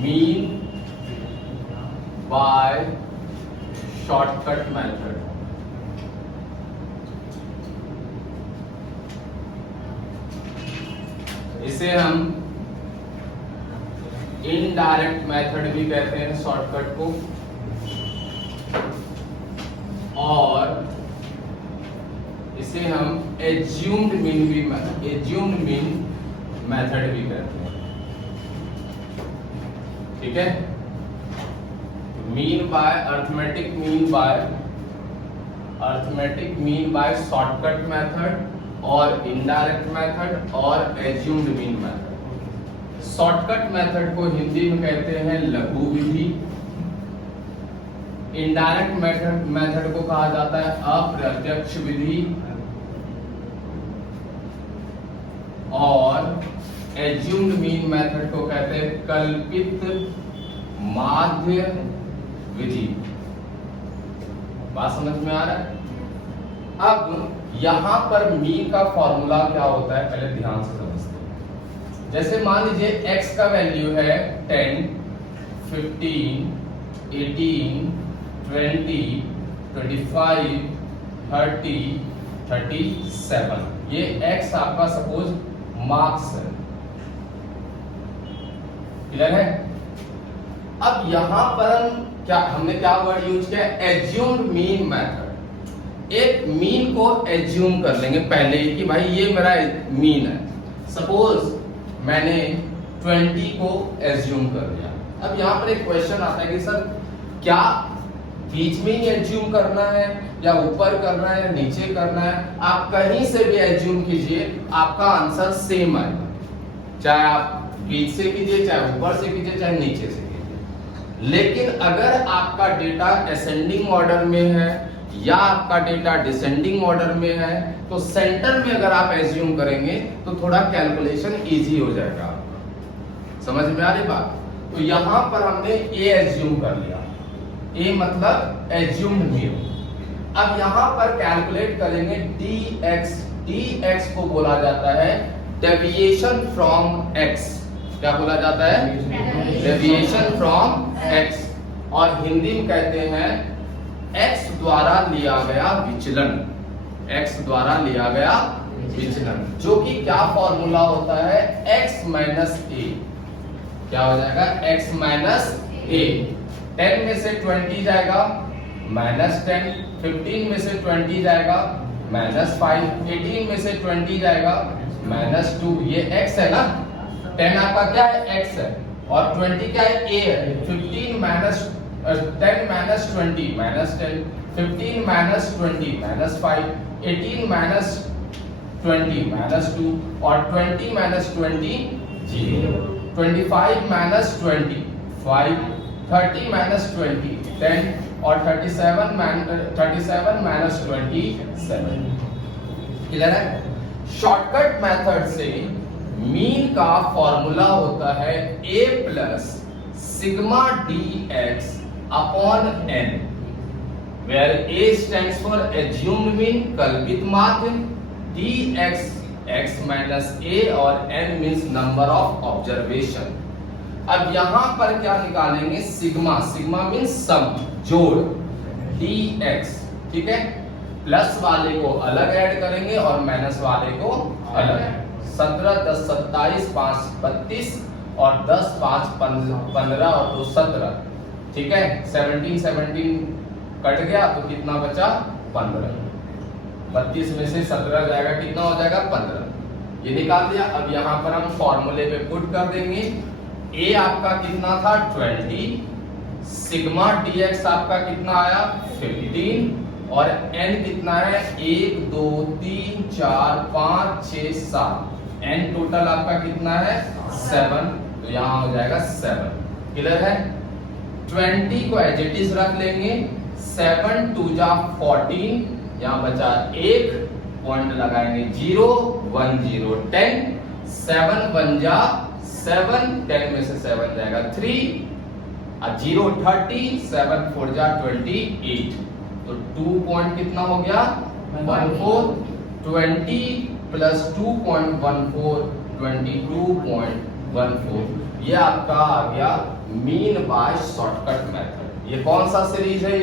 Mean by shortcut method. इसे हम indirect method भी कहते हैं शॉर्टकट को, और इसे हम एज्यूम्ड मीन मेथड भी कहते हैं। ठीक है, mean by arithmetic mean by shortcut method और इनडायरेक्ट मेथड और assumed mean method. Shortcut method को हिंदी में कहते हैं लघु विधि, इनडायरेक्ट मेथड को कहा जाता है अप्रत्यक्ष विधि, और एज्यूम्ड मीन मेथड को कहते हैं कल्पित माध्य विधि। बात समझ में आ रहा है? अब यहां पर मीन का फॉर्मूला क्या होता है पहले ध्यान से समझते हैं। जैसे मान लीजिए x का वैल्यू है 10, 15, 18, 20, 25, 30, 37। ये x आपका सपोज मार्क्स है। क्लियर है? अब यहां पर हमने क्या वर्ड यूज किया? Assumed mean method. एक मीन को एज्यूम कर लेंगे पहले ही कि भाई ये मेरा मीन है। सपोज मैंने 20 को एज्यूम कर लिया। अब यहां पर एक क्वेश्चन आता है कि सर क्या बीच में ही एज्यूम करना है या ऊपर करना है या नीचे करना है? आप कहीं से भी एज्यूम कीजिए, आपका आंसर सेम आएगा। चाहे आप बीच से कीजिए, चाहे ऊपर से कीजिए, चाहे नीचे से कीजिए। लेकिन अगर आपका डेटा असेंडिंग ऑर्डर में है या आपका डेटा डिसेंडिंग ऑर्डर में है, तो सेंटर में अगर आप एज्यूम करेंगे तो थोड़ा कैलकुलेशन इजी हो जाएगा आपका। समझ में आ रही बात? तो यहां पर हमने ए एज्यूम कर लिया। ए मतलब एज्यूम्ड मीन। अब यहां पर कैलकुलेट करेंगे dx। dx को बोला जाता है डेविएशन फ्रॉम x। क्या बोला जाता है? Deviation from x। और हिंदी में कहते हैं x द्वारा लिया गया विचलन। x द्वारा लिया गया विचलन, जो कि क्या फॉर्मूला होता है? x minus a। क्या हो जाएगा? x minus a। 10 में से 20 जाएगा -10, 15 में से 20 जाएगा -5, 18 में से 20 जाएगा -2। ये x है ना? 10 आपका क्या है? x है, और 20 क्या है? a है। 15 माइनस 10 माइनस 20 -10, 15 माइनस 20 -5, 18 माइनस 20 -2, और 20 माइनस 20 0, 25 माइनस 20 5, 30 माइनस 20 10, और 37 माइनस 27। क्लियर है? शॉर्टकट मेथड से मीन का फॉर्मूला होता है a plus sigma dx upon n, where a stands for assumed mean कल्पित माध्य, dx x माइनस a, और n means number of observation. अब यहां पर क्या निकालेंगे? सिग्मा। सिग्मा मीन्स सम, जोड़, dx। ठीक है, प्लस वाले को अलग ऐड करेंगे और माइनस वाले को अलग। 17 10 27 5 32, और 10 5 15 और 2 17। ठीक है, 17 कट गया तो कितना बचा? 15। 32 में से 17 जाएगा, कितना हो जाएगा? 15। ये निकाल दिया। अब यहाँ पर हम फॉर्मूले पे पुट कर देंगे। a आपका कितना था? 20, सिग्मा dx आपका कितना आया? 15, और n कितना है? 1 2 3 4 5 6 7। n टोटल आपका कितना है? 7। तो यहाँ हो जाएगा 7। क्लियर है? 20 को एज इट इज रख लेंगे। 7 2 जा 14, यहाँ बचा 1, पॉइंट लगाएंगे 0 1 0 10, 7 1 जा 7, 10 में से 7 जाएगा 3, 0 30, 7 4 जा 28। तो 2 पॉइंट कितना हो गया? 14। 20 प्लस 2.14 22.2 14। ये आपका आ गया मीन बाय शॉर्टकट मेथड। ये कौन सा सीरीज है?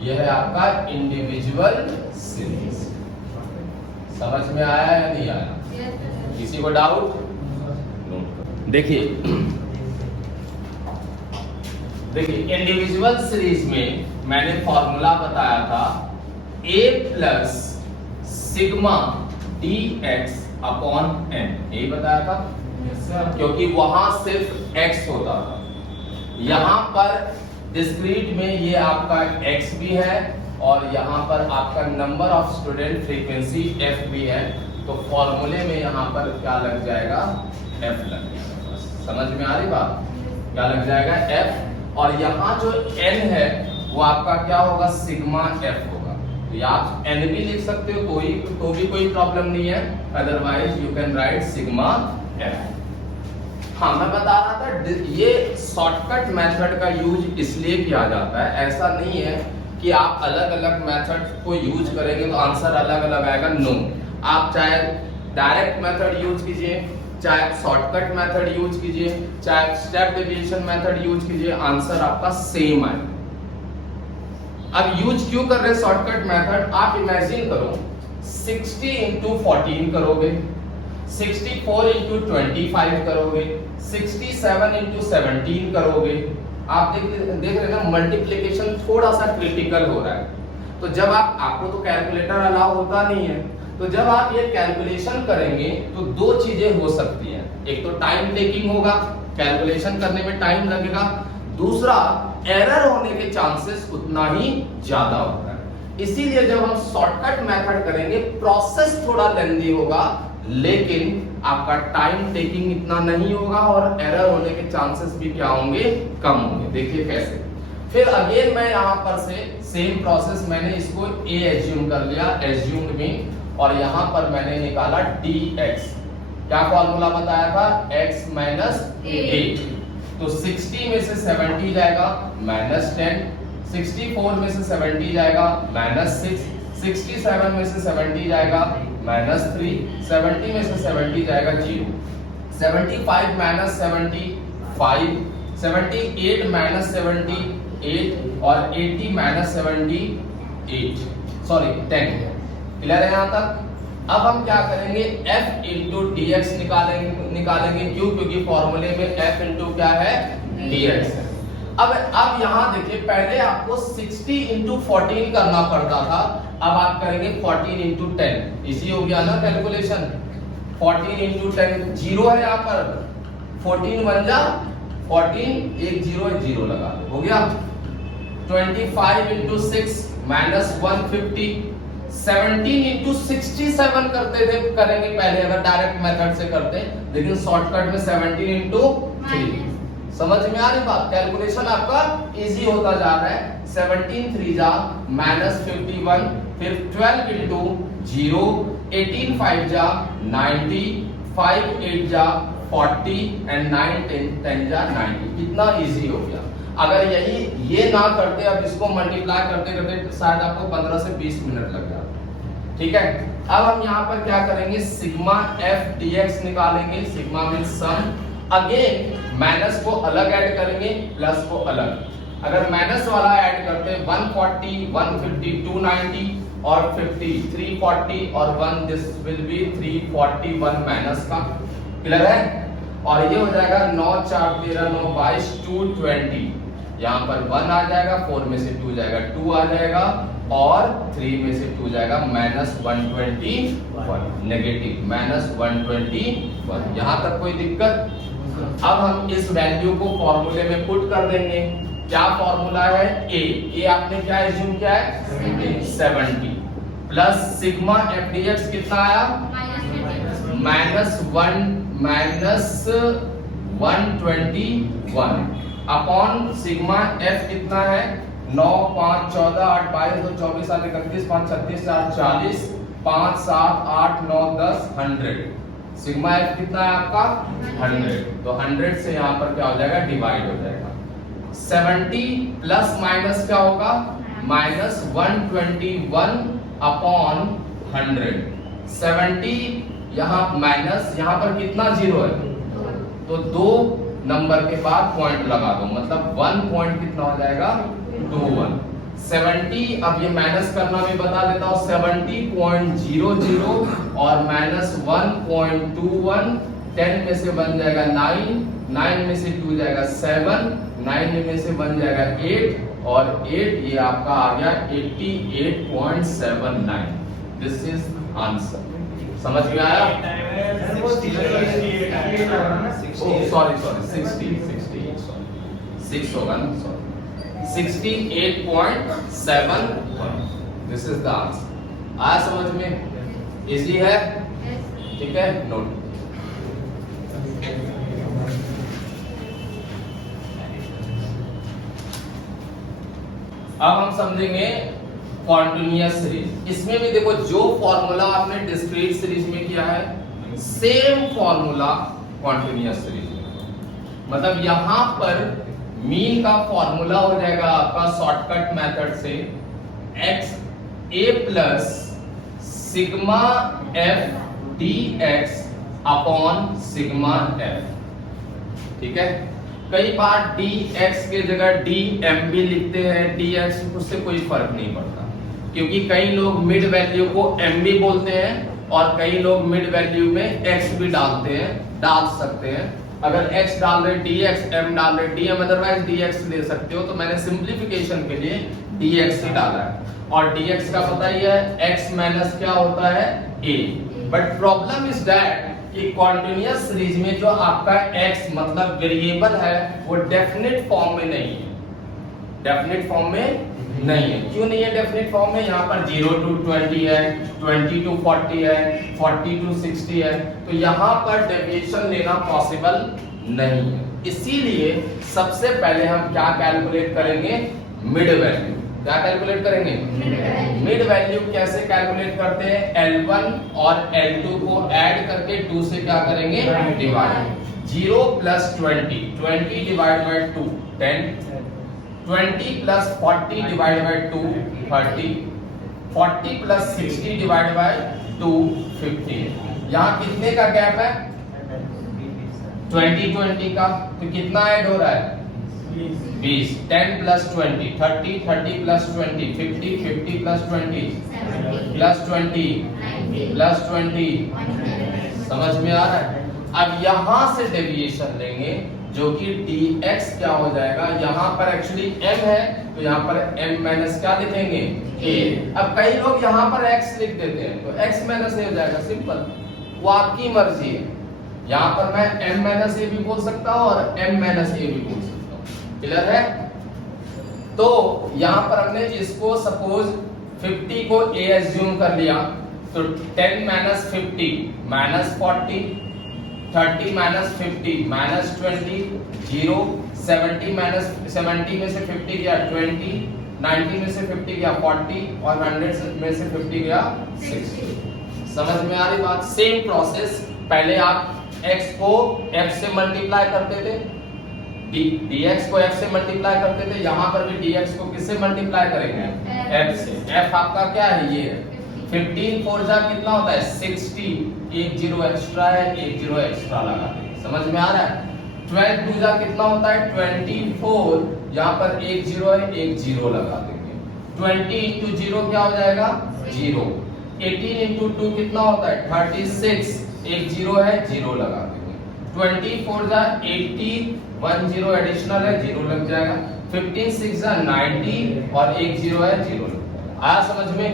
ये है आपका इंडिविजुअल सीरीज। समझ में आया या नहीं आया? किसी को डाउट? देखिए इंडिविजुअल सीरीज में मैंने फॉर्मूला बताया था a plus sigma dx upon n। यही बताया था क्योंकि वहां सिर्फ x होता था। यहां पर डिस्क्रीट में ये आपका x भी है और यहां पर आपका number of student frequency f भी है। तो फॉर्मूले में यहां पर क्या लग जाएगा? f लग जाएगा। समझ में आ रही बात? क्या लग जाएगा? f। और यहाँ जो n है वो आपका क्या होगा? सिग्मा f होगा। तो आप n भी लिख सकते हो, तो भी कोई प्रॉब्लम नहीं है। Otherwise you can write sigma f। हाँ, मैं बता रहा था ये शॉर्टकट मेथड का यूज इसलिए किया जाता है। ऐसा नहीं है कि आप अलग अलग मेथड को यूज करेंगे तो आंसर अलग अलग आएगा। नो, आप चाहे डायरेक्ट मेथड यूज कीजिए, चाहे शॉर्टकट मेथड यूज कीजिए, चाहे स्टेप डेविएशन मेथड यूज कीजिए, आंसर आपका सेम आए। अब यूज क्यों कर रहे शॉर्टकट मेथड? आप इमेजिन करो 60 इंटू 14 करोगे, 64 इंटू 25 करोगे, 67 इंटू 17 करोगे। आप देख रहे ना, मल्टीप्लिकेशन थोड़ा सा क्रिटिकल हो रहा है। तो जब आपको तो कैलकुलेटर अलाउ होता नहीं है, तो जब आप ये कैलकुलेशन करेंगे तो दो चीजें हो सकती हैं। एक तो टाइम टेकिंग होगा, कैलकुलेशन करने में टाइम लगेगा। दूसरा, एरर होने के चांसेस उतना ही ज्यादा होता है। इसीलिए जब हम शॉर्टकट मेथड करेंगे प्रोसेस थोड़ा लेंदी होगा, लेकिन आपका टाइम टेकिंग इतना नहीं होगा और एरर होने के चांसेस भी क्या होंगे? कम होंगे। देखिए कैसे। फिर अगेन मैं यहां पर से सेम प्रोसेस, मैंने इसको a एज्यूम कर लिया, एज्यूम्ड मीन, और यहां पर मैंने निकाला dx। क्या फॉर्मूला बताया था? x minus a। तो 60 में से 70 जाएगा -10, 64 में से 70 जाएगा -6, 67 में से 70 जाएगा -3, 70 में से 70 जाएगा 0, 75 माइनस 75, 78 माइनस 78 और 80 माइनस 78, सॉरी 10। क्लियर है यहाँ तक? अब हम क्या करेंगे? f इंटू डी एक्स निकालेंगे। क्यों? क्योंकि फॉर्मूले में f इंटू क्या है? dx है। अब यहाँ देखिए, पहले आपको 60 इंटू 14 करना पड़ता था, अब आप करेंगे 14 इंटू 10। इसी हो गया ना कैलकुलेशन। 14 इंटू 10 जीरो है यहाँ पर, 14 बन जा 14, एक जीरो लगा दो, हो गया। 25 इंटू 6 माइनस 150, 17 इंटू 67 करते थे, करेंगे पहले अगर डायरेक्ट मेथड से करते, लेकिन शॉर्टकट में 17 इंटू 3। समझ में आ रही बात? कैलकुलेशन आपका इजी होता जा रहा है। 17 3 जा -51, फिर 12 इंटू 0, 18 5 जा 90, 5 8 जा 40 एंड 9 10 जा 90। कितना इजी हो गया। अगर ये ना करते, अब इसको मल्टीप्लाई करते करते शायद आपको 15 से 20 मिनट लग जाते। ठीक है, अब हम यहाँ पर क्या करेंगे? सिग्मा f dx निकालेंगे। सिग्मा मींस सम। अगेन माइनस को अलग ऐड करेंगे, प्लस को अलग। अगर माइनस वाला ऐड करते हैं 140, 150, 290 और 50, 340 और 1, दिस विल बी 341 माइनस का। क्लियर है? और ये हो जाएगा 9 4 13 9 22 220। यहाँ पर 1 आ जाएगा, 4 में से 2 जाएगा 2 आ जाएगा और 3 में से 2 जाएगा -121, नेगेटिव -121। यहाँ तक कोई दिक्कत? अब हम इस वैल्यू को फॉर्मूले में पुट कर देंगे। क्या फॉर्मूला है? a आपने क्या एज्यूम किया है? 70 प्लस सिग्मा f dx कितना आया? -121 अपॉन सिग्मा f कितना है? 9 5 14 8 22 2 24 7 31 5 36 4 40 5 7 8 9 10 100। सिग्मा f कितना है आपका? 100। तो 100 से यहाँ पर क्या हो जाएगा? डिवाइड हो जाएगा। 70 प्लस माइनस क्या होगा? -121 अपॉन 100। 70 यहाँ माइनस, यहाँ पर कितना जीरो है? तो 2 नंबर के बाद पॉइंट लगा दो, मतलब 1 पॉइंट कितना हो जाएगा 21। 70, अब ये माइनस करना भी बता देता हूँ, 70.00 और माइनस 1.21, 10 में से बन जाएगा 9, 9 में से 2 जाएगा 7, 9 में से बन जाएगा 8 और 8 ये आपका आ गया 88.79। This is answer. समझ में आया? सॉरी 6 होगा ना, sorry 68.71। This is the answer. आया समझ में? इजी है, ठीक है, नोट। अब हम समझेंगे कॉन्टिन्यूअस सीरीज। इसमें भी देखो जो फॉर्मूला आपने डिस्क्रीट सीरीज में किया है सेम फॉर्मूला कॉन्टिन्यूअस सीरीज में, मतलब यहां पर मीन का फॉर्मूला हो जाएगा आपका शॉर्टकट मेथड से x a plus sigma f dx upon sigma f। ठीक है, कई बार dx के जगह dm भी लिखते हैं, dx उससे कोई फर्क नहीं पड़ता, क्योंकि कई लोग मिड वैल्यू को m भी बोलते हैं और कई लोग मिड वैल्यू में x भी डालते हैं, डाल सकते हैं। अगर x डाल रहे dx, m डाल रहे dm, अदरवाइज dx ले सकते हो, तो मैंने सिंप्लीफिकेशन के लिए dx ही डाला है। और dx का पता ही है x माइनस क्या होता है a। But problem is that कि कॉन्टिन्यूअस सीरीज में जो आपका x मतलब वेरिएबल है वो डेफिनेट फॉर्म में नहीं है, डेफिनेट फॉर्म में नहीं है। क्यों नहीं है डेफिनेट फॉर्म में? यहाँ पर 0 to 20 है, 20 to 40 है, 40 to 60 है, तो यहाँ पर डेविएशन लेना पॉसिबल नहीं है। इसीलिए सबसे पहले हम क्या कैलकुलेट करेंगे? Mid value. क्या कैलकुलेट करेंगे? मिड वैल्यू कैसे कैलकुलेट करते हैं? L1 और L2 को ऐड करके 2 से क्या करेंगे? Divide. 0 plus 20, 20 divide by 2 10, 20 plus 40 divide by 2 30, 40 plus 60 divide by 2 15। यहाँ कितने का गैप है? 20 का, तो कितना ऐड हो रहा है? 20। 10 plus 20 30, 30 plus 20 50, 50 plus 20 plus 20 plus 20। समझ में आ रहा है? अब यहां से डेविएशन लेंगे जो कि dx क्या हो जाएगा? यहाँ पर एक्चुअली m है तो यहाँ पर m माइनस क्या लिखेंगे? a। अब कई लोग यहाँ पर x लिख देते हैं तो x माइनस a हो जाएगा, सिंपल, वो आपकी मर्जी है। यहाँ पर मैं m माइनस a भी बोल सकता हूँ और m माइनस a भी बोल सकता हूँ। क्लियर है? तो यहाँ पर हमने इसको सपोज 50 को a एज्यूम कर लिया, तो 10 minus 50 minus 40, 30 minus 50 minus 20, 0, 70 minus 70 में से 50 गया 20, 90 में से 50 गया 40 और 100 में से 50 गया 60। समझ में आ रही बात? सेम प्रोसेस, पहले आप x को f से मल्टीप्लाई करते थे, dx को f से मल्टीप्लाई करते थे, यहाँ पर भी dx को किससे मल्टीप्लाई करेंगे? f से। f आपका क्या है? ये 15 4 जा कितना होता है? 60, एक जीरो एक्स्ट्रा है, एक जीरो एक्स्ट्रा लगा देंगे। समझ में आ रहा है? 12 2 जा कितना होता है? 24, यहाँ पर एक जीरो है, एक जीरो लगा देंगे। 20 इंटू जीरो क्या हो जाएगा? 0। 18 इंटू 2 कितना होता है? 36, एक जीरो है, जीरो लगा देंगे। 24 जा 80, 1 जीरो एडिशनल है, जीरो लग जाएगा। 15 6 जा 90 और एक जीरो है, जीरो लग जाएगा। आया समझ में?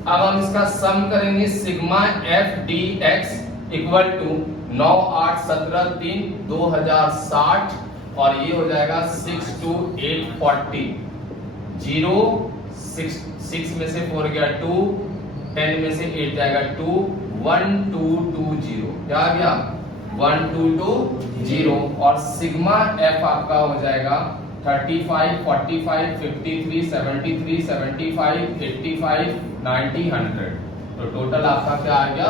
अब हम इसका सम करेंगे, sigma f dx equal to 9 8 17 3 2060 और ये हो जाएगा 6 2 8 40, 0 6 में से 4 गया 2, 10 में से 8 जाएगा 2, 1 2 2 0, क्या आ गया? 1 2 2 0 और सिग्मा f आपका हो जाएगा 35 45 53 73 75 85 90 100। तो टोटल आपका क्या आ गया?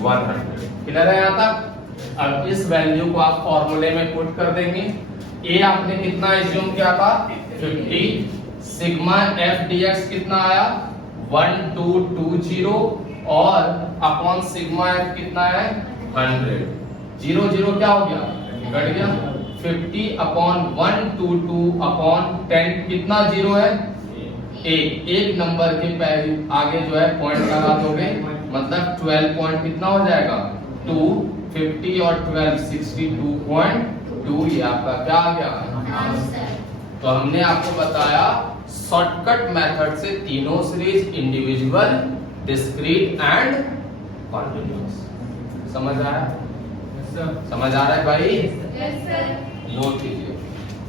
100। क्लियर है यहाँ तक? अब इस वैल्यू को आप फॉर्मूले में पुट कर देंगे। a आपने कितना एज्यूम किया था? 50। सिग्मा f dx कितना आया? 1220 और अपॉन सिग्मा f कितना है? 100। 0 0 क्या हो गया? कट गया। 50 अपॉन 122/10 कितना जीरो है? एक नंबर के पहले आगे जो है पॉइंट लगा दोगे, मतलब 12 पॉइंट कितना हो जाएगा? 2। 50 और 12 62.2, ये आपका क्या आ गया? तो हमने आपको बताया शॉर्टकट मेथड से तीनों series individual, discrete and continuous. समझ आ रहा है? समझ आ रहा है भाई? Yes sir. नोट कीजिए।